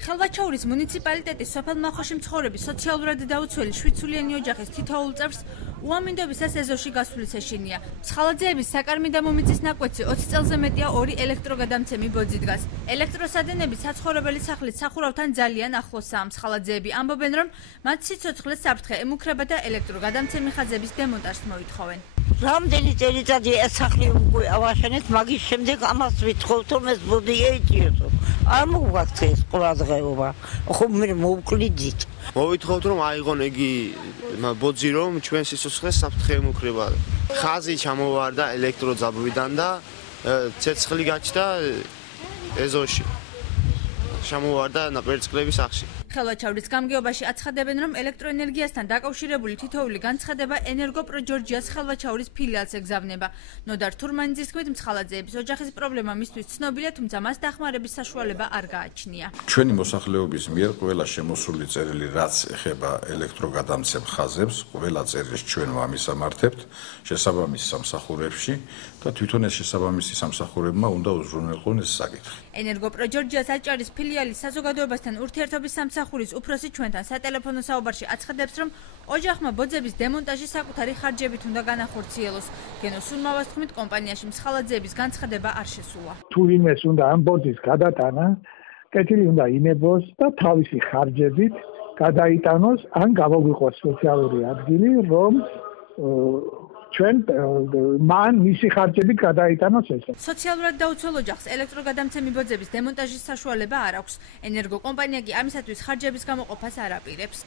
ხელვაჩაურის მუნიციპალიტეტის სოფელ მახოში მცხოვრები სოციალურად დაუცველი 7-წლიანი ოჯახის თითოეულ წევრს უამინდობისას ეზოში გასვლის ეშინია. მსხალაძეების საკარმი და მომიწის ნაკვეთზე 20 წელზე მეტია 2 ელექტროგადამცემი ბოძი დგას. ელექტროსადენები საცხოვრებელი სახლის სახურავთან ძალიან ახლოსაა. მსხალაძეები ამბობენ, რომ მათ სიცოცხლეს საფრთხე ემუქრება და ელექტროგადამცემი ხაზების დემონტაჟს მოითხოვენ. რამდენი წელიწადი ეს სახლი უკვე ავაშენეთ, მაგის შემდეგ ამას ვითხოვთ, რომ ეს ბოდი ეჭიოსო. არ მოგაქვთ ეს ყურადღება. ხო მე მოვკლიდით. მოვითხოვთ, რომ აიღონ იგი ბოძი, რომ ჩვენ სიცოცხლეს საფრთხე ემუქრება. ხაზი ჩამოვარდა ელექტროძაბვიდან და ცეცხლი გაჩნდა ეზოში. ჩამოვარდა ნაპერწკლების სახში. ხელვაჩაურის გამგეობაში აცხადებენ, რომ ელექტროენერგიასთან დაკავშირებული თითოეული განცხადება ენერგოპროჯორჯიას ხელვაჩაურის ფილიალს ეგზავნება. ნოდარ თურმანიძის თქმით, მსხალაძეების ოჯახის პრობლემა მისთვის ცნობილია, თუმცა მას დახმარების საშუალება არ გააჩნია. ჩვენი მოსახლეობის მიერ ყველა შემოსული წერილი, რაც ეხება ელექტროგადამცემ ხაზებს, ყველა წერილს ჩვენ ვამისამართებთ შესაბამის სამსახურებში და თვითონ ეს შესაბამისი სამსახურებმა უნდა უზრუნველყონ ეს საკითხი. ენერგოპროჯორჯიას აჭარის ფილიალის საზოგადოებასთან ურთიერთობის სამსახურის უფროსი ჩვენთან სატელეფონო საუბარში აცხადებს, რომ ოჯახმა ბოძების დემონტაჟი საკუთარი ხარჯებით უნდა განახორციელოს. გენო სურმავას თქმით, კომპანიაში მსხალაძეების განცხადება არ შესულა. თუ იმეს უნდა ამ ბოძის გადატანა, კეთილი უნდა ინებოს და თავისი ხარჯებით გადაიტანოს, ან გამოგვიყოს სოციალური ადგილი, რომ ჩვენ მან მისი ხარჯებით გადაიტანოს ესე. სოციალურად დაუცველ ოჯახს ელექტროგადამცემი ბოძების დემონტაჟის საშუალება არ აქვს. ენერგოკომპანია კი ამისათვის ხარჯების გამოყოფას არ აპირებს.